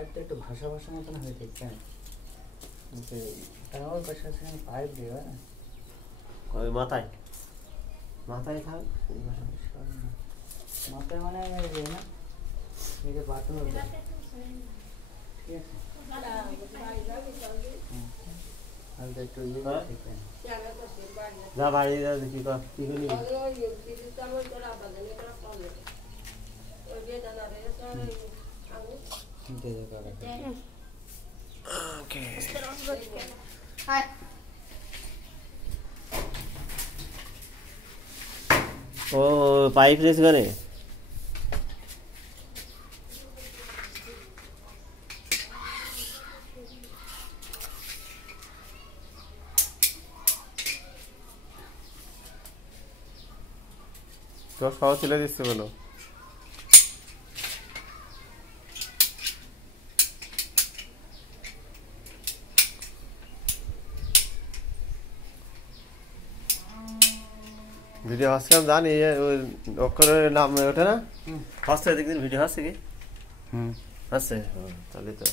পাইপটা একটু ভাষা ভাষা মতন হয়ে দেখছে ওই পাশে আছে পাইপ দিয়ে ওই মাথায় মাথায় থাক মাথায় মানে না এই যে বাটন ঠিক আছে একটু যা বাড়ি যা দেখি কি করি ও পাইপ রেস করে তো সহ তুলে দিচ্ছে বলো ভিডিও আজকে আমি জানি অক্ষরের নাম ওঠে না হচ্ছে দেখদিন ভিডিও আছে কি আছে তাহলে তো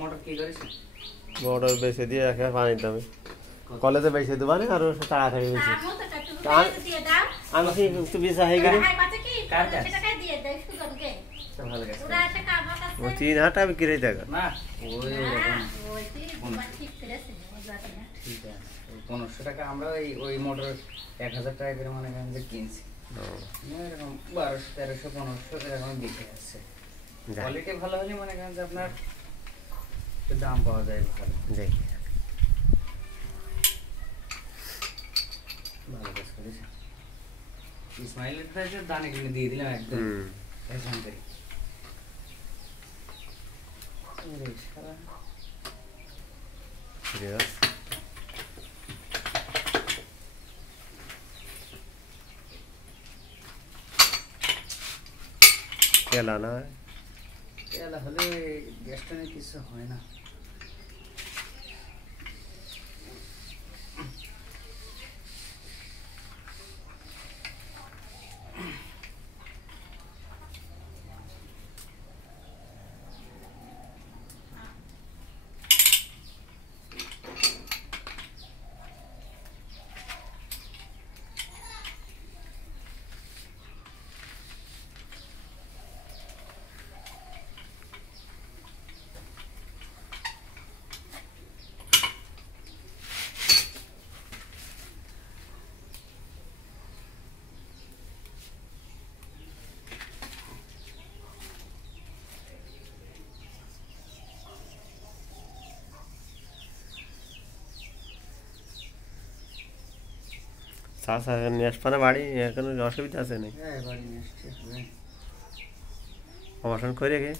মোটর কি করিস মোটর বেছে দিয়ে রাখে পানি দামে কলেজে বেছে দেবা না আর তাড়াতাড়ি বেশি আমি কি একটু বেশি হয়ে গেল 3000 টাকা বিক্রি টাকা না ঠিক আছে 1500 টাকা আমরা ওই মোটর 1000 টাকা করে মনে করেন যে কিনছি এরকম 1200 1300 1500 এরকম বিক্রি আছে কোয়ালিটি ভালো হলে মনে করেন যে আপনার দাম পাওয়া যায় ভালো যাই ভালো কাজ করেছে ইসমাইলের প্রাইসের দানে কিনে দিয়ে দিলাম একদম এখান থেকে তেলা না তেলা হলে গ্যাসটা নিয়ে কিছু হয় না চাষা নিয়ে আসবা না বাড়ি এখন অসুবিধা আছে নাকি অপারেশন করে গে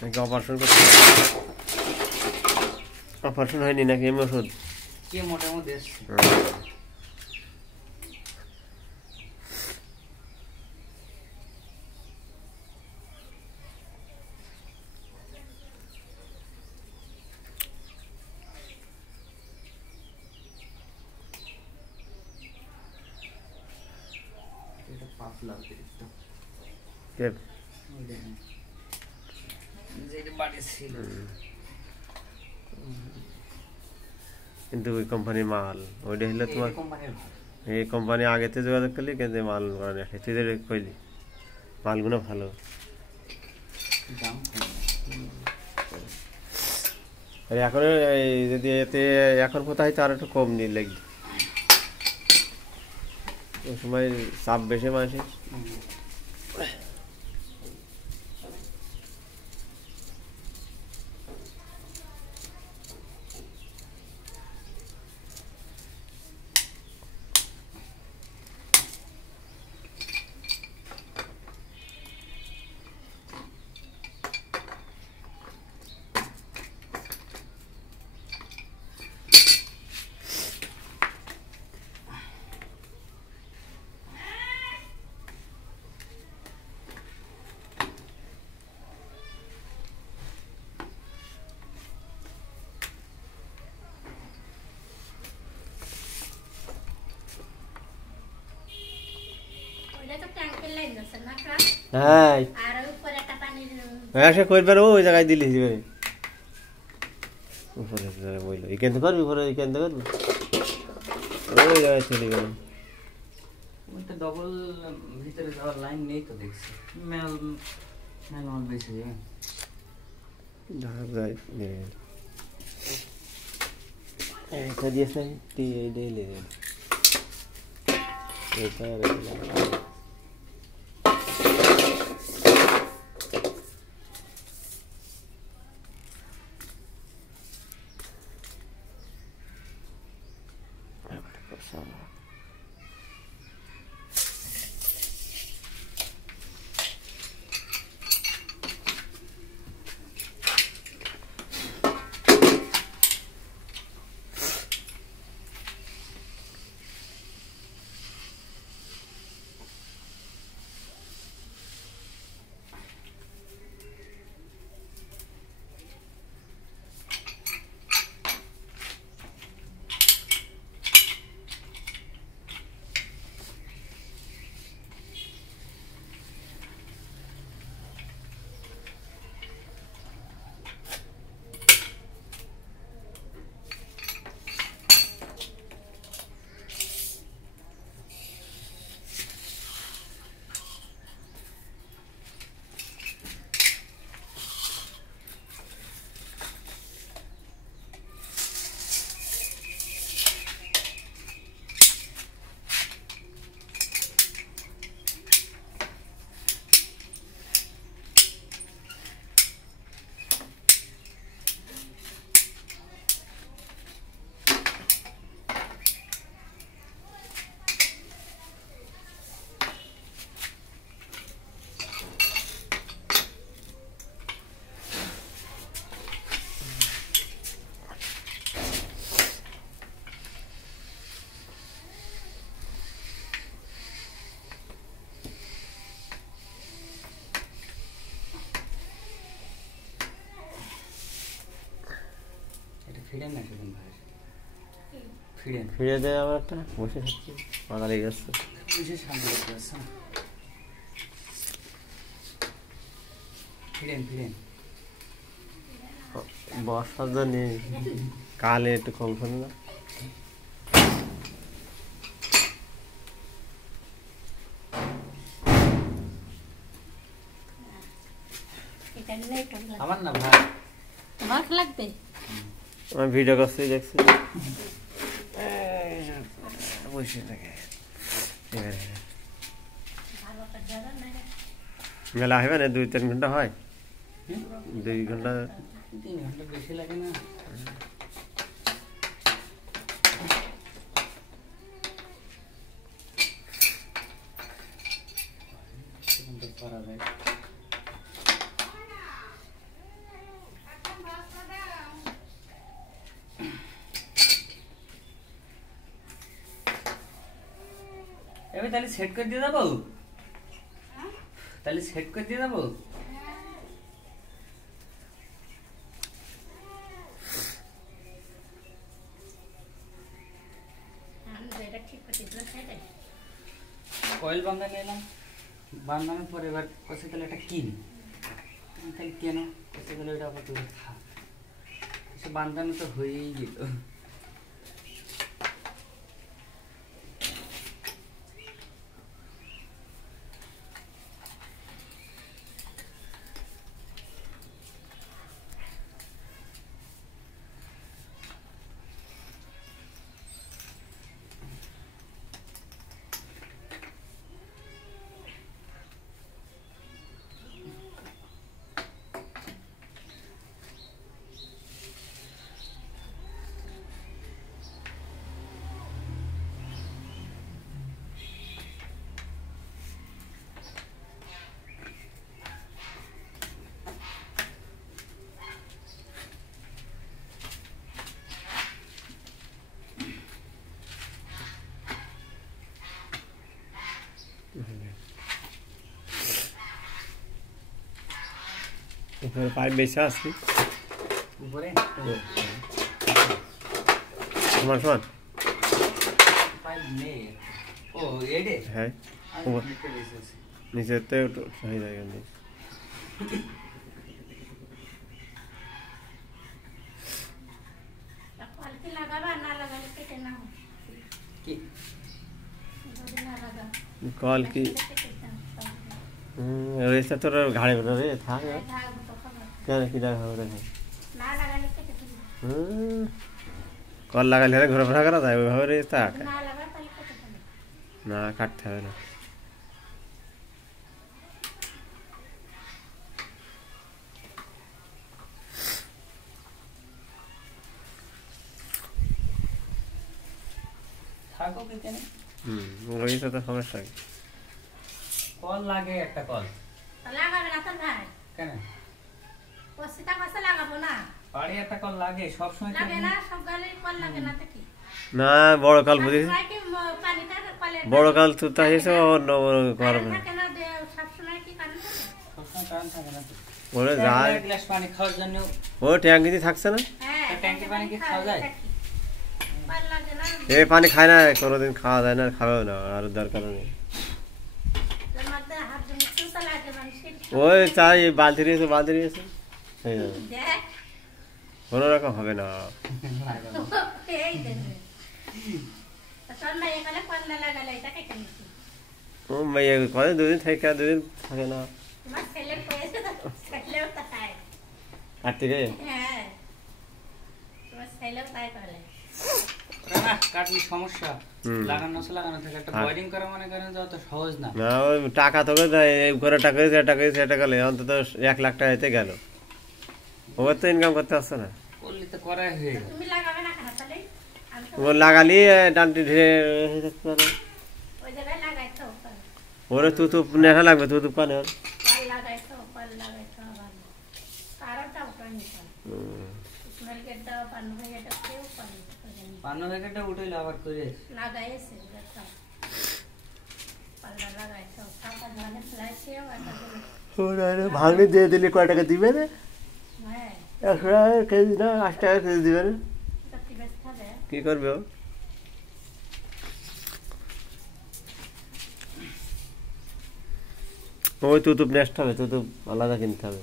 নাকি অপারেশন করতে অপারেশন হয়নি নাকি এমনি ওষুধ মোটামুটি কিন্তু ওই কোম্পানির মাল ওইটা হলে তোমার এই কোম্পানি আগেতে যোগাযোগ করলি কিন্তু মাল করা তুই কইলি মালগুলো ভালো আর এখন যদি এতে এখন কোথায় তার একটু কম নিয়ে লাগবে ওই সময় চাপ বেশি মাসে হ্যাঁ সে করবার ওই জায়গায় দিলি উপরে বইল এখান থেকে করবি উপরে এখান থেকে করবি ওই জায়গায় চলে গেল ওইটা ডবল ভিতরে যাওয়ার লাইন নেই তো দেখছি মেল মেল বেশি যায় এটা দিয়েছে ডেইলি এটা ফিরে দেয় আমার একটা বসে থাকছি মাথা লেগে যাচ্ছে বর্ষার জন্য কালে একটু কম শোনে না আমার না ভাই তোমার লাগবে আমি ভিডিও করছি দেখছি বসে থাকে মেলা হবে না 2-3 ঘন্টা হয় 2 ঘন্টা 3 ঘন্টা বেশি লাগে না এবার তাহলে সেট করে দিয়ে দেবো তাহলে সেট করে দিয়ে দেবো কয়েল বান্ধা নিলাম বান্ধানোর পরে এবার কষে তাহলে এটা কিনি তাহলে কেন কষে তাহলে ওটা আবার তুলে থাক সে বান্ধানো তো হয়েই গেল উপরে পাইপ বেশি আছে উপরে সমান সমান পাইপ নেই ও এডে হ্যাঁ উপরে বেশি আছে নিচেতে একটু হয়ে যায় কিন্তু পালকি লাগাবা না লাগালে কেটে নাও কি যদি না লাগা কল কি রেস্তা তোর ঘাড়ে বেরো রে থাক কেন কি দেখা হবে রে না লাগালে কেটে দিবি কল লাগালে ঘোরাফেরা করা যায় ওইভাবে রেস্তা না লাগা তাহলে কেটে দিবি না কাটতে হবে না থাকো কি কেন রয়েছে তো সমস্যা কি কল লাগে একটা কল লাগাবে না তো ভাই কেন পয়সাটা কষ্ট লাগাবো না বাড়ি একটা কল লাগে সব সময় লাগে না সব গালে কল লাগে না তো কি না বড় কাল বুঝিস পানিটা কলে বড় কাল তুই তা হিসেবে অন্য করবে থাকে না সব সময় কি কারণ থাকে সবসময় কারণ থাকে না তো ওরে যায় এক গ্লাস পানি খাওয়ার জন্য ও ট্যাঙ্কিতে থাকছে না হ্যাঁ ট্যাঙ্কির পানি কি খাওয়া যায়? ভাল লাগে না এই পানি খায় না কোনোদিন খাওয়া যায় না আর খাবেও না আর দরকার নেই মধ্যে হাত জমি সুতা লাগে মানুষের ওই চাই বালতি রয়েছে হয়ে যাবে দেখ কোনো রকম হবে না এই দেন তোর না এখানে কল না লাগালে এটা কেটে নিছি ও মেয়ে করে দুদিন থাকে না তোমার ছেলে কয়েছে ছেলেও তাই কার্তিকে হ্যাঁ তোমার ছেলেও তাই করে না কাটলি সমস্যা লাগানো থেকে একটা ওয়্যারিং করা মনে করেন যে অত সহজ না না ওই টাকা তোকে দেয় এই ঘরে টাকা হয়েছে সেটা গেলে অন্তত 1 লাখ টাকা হইতে গেল ওর তো ইনকাম করতে আসছে না করলে তো করাই হয়ে গেল তুমি লাগাবে না কেন তাহলে আমি তো ও লাগালি ডান্টি ঢেলে হয়ে যেতে পারে ওই জায়গায় লাগাইছো ওরে তুই নেশা লাগবে তুই পানে ওর কল লাগাইছো ভালো কারণটা ওটা নিছো স্মেল গেটটা পান হয়ে এটা কেউ পানি পান্ন প্যাকেটটা উঠাইলে আবার করে লাগাইছে দেখো পাল্লা লাগাইছো টাকা মানে ফ্ল্যাশেও একটা ভাঙে দিয়ে দিলে কয় টাকা দিবে না হ্যাঁ 100 টাকা কেজি না 8 টাকা কেজি দিবে না এটা কি ব্যস্ত হবে কি করবে ও ওই তুতুপ নেক্সট হবে তুতুপ আলাদা কিনতে হবে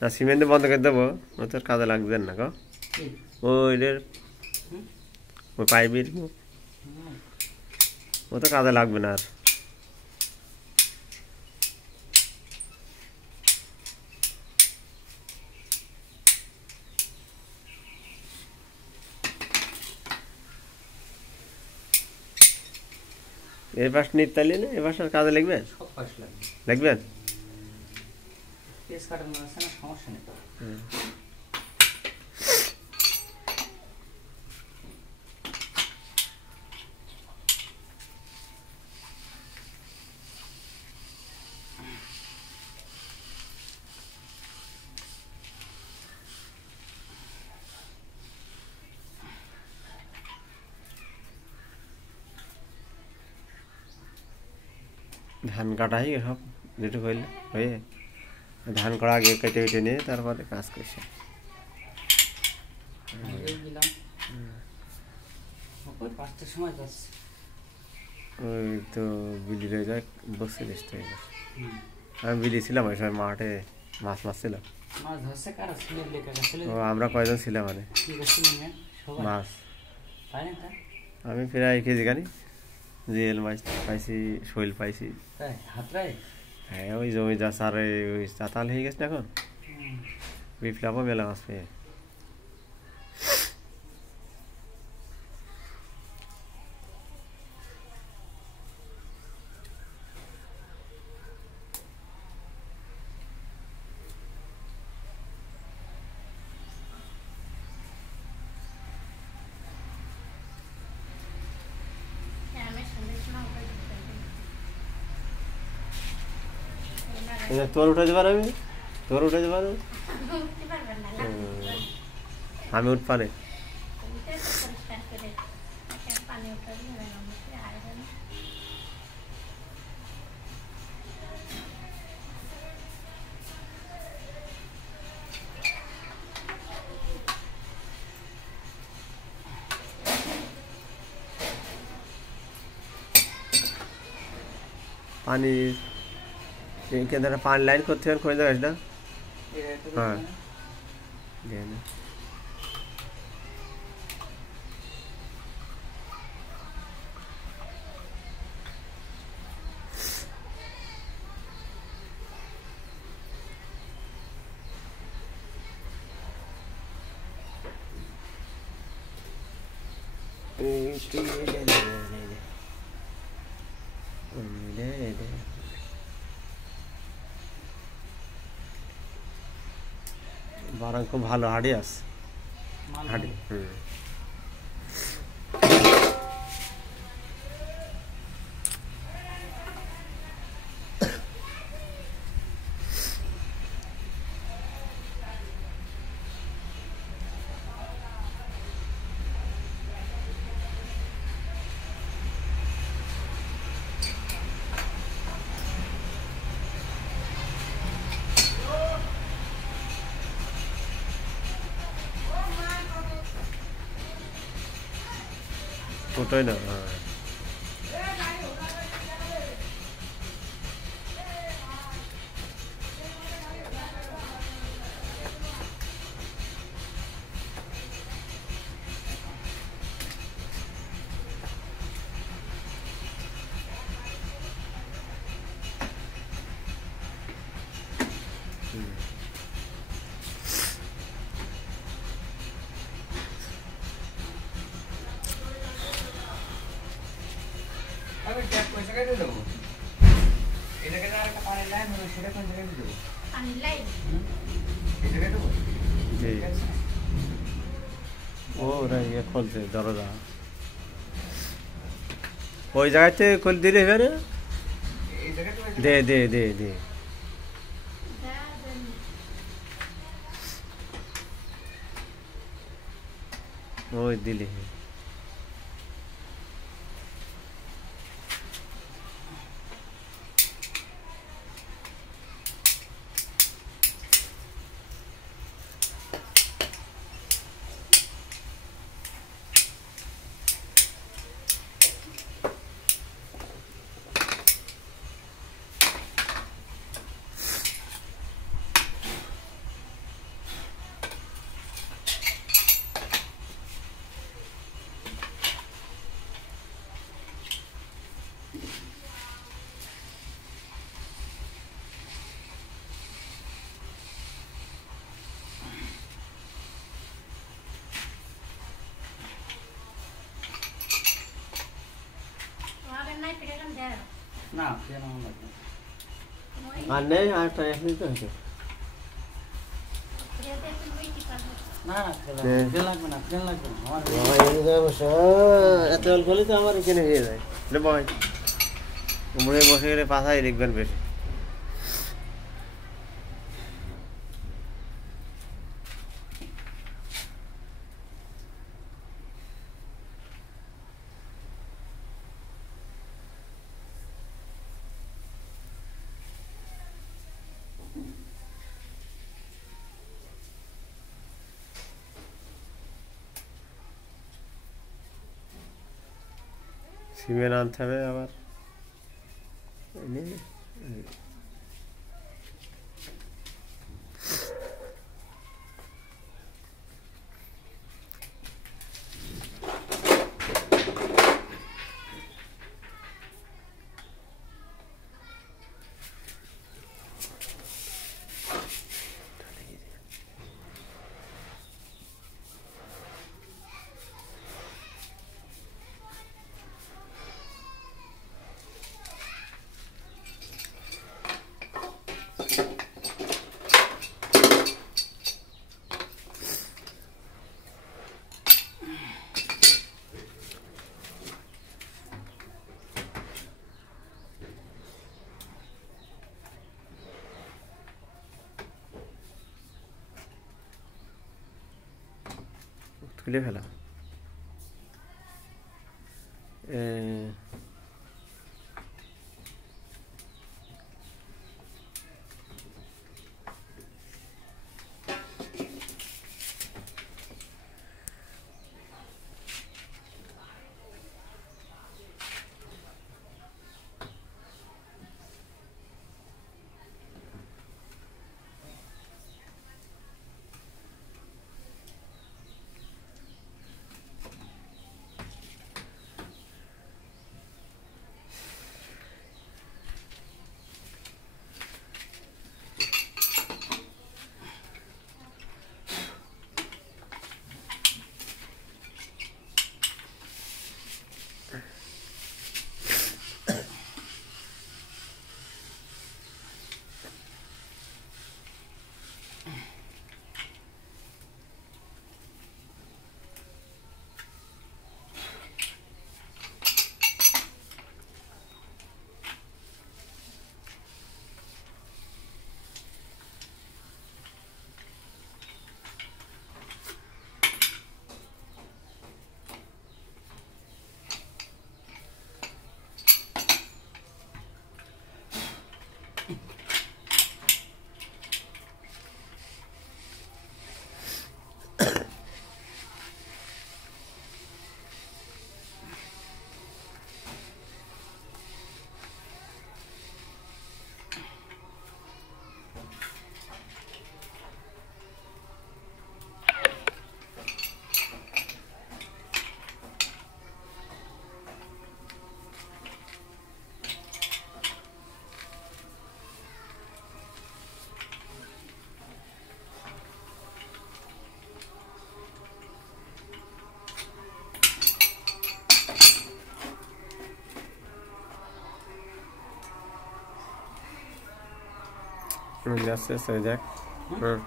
না সিমেন্ট বন্ধ করে দেবো ও তোর কাজে লাগবে না গো ওই পাইপের ও তো কাজে লাগবে না আর এই পাশ নিতালি না এই পাশের কাজে লাগবে সব পাশ লাগবে লাগবেন পেস কাটানো আছে না সমস্যা নেই ধান কাটা হয়ে সব যেটুকু হইলে হয়ে ধান করা আগে কেটে কেটে নিয়ে তারপরে কাজ করছে দিলাম ওই 5টার সময় যাচ্ছে ওই তো বিলি রয়ে যায় বসে নিস আমি বিলি ছিলাম ওই সময় মাঠে মাছ ছিল মাছ ধরছে কারা ছেলে লেখা ছেলে ও আমরা কয়জন ছিলাম মানে কি করছিলেন সবাই মাছ তাই না তাই আমি প্রায় কেজি খানি জিএল মাছ পাইছি শৈল পাইছি তাই হাতরাই হ্যাঁ ওই জমি যা সারে ওই চাতাল হয়ে গেছে না এখন বিপ্লবও মেলা মাছ পেয়ে তোর উঠে যাবার আমি তোর উঠে যাবার আমি উঠপানে পানি কেন্দ্রে পানি লাইন করতে হবে কোন জায়গাটা হ্যাঁ বারাং খুব ভালো হাড়ি আছে হাড়ি ওটাই না আমি ট্যাপ কই জায়গায় দেব এটাকে আর একটা পানি লাইন হলো সেটা কোন জায়গায় দেব পানি লাইন এই জায়গায় দেব জি ও রে ये खोलते दरवाजा ওই জায়গাতে খুল দিলে হবে এই জায়গায় দে দে দে দে ওই দিলে না কেন লাগবে আর নেই আর টাইম তো হচ্ছে না ফেল লাগবে না ফেল লাগবে না আমার এত অল্প হলে তো আমার এখানে হয়ে যায় রে ভাই উমরে বসে গেলে পাশাই লিখবেন বেশি সিমেন্ট আনতে হবে আবার তুলে ফেলা গ্যাস শেষ হয়ে দেখ। হুম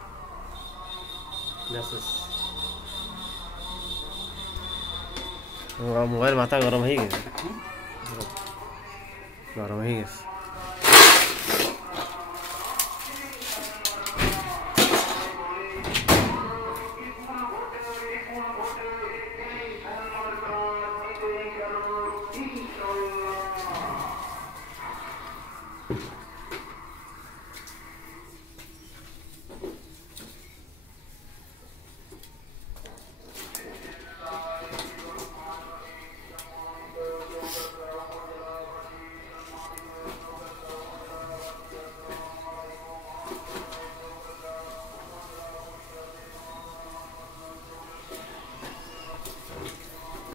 গ্যাস শেষ। মোবাইল মাথা গরম হয়ে গেছে, গরম হয়ে গেছে।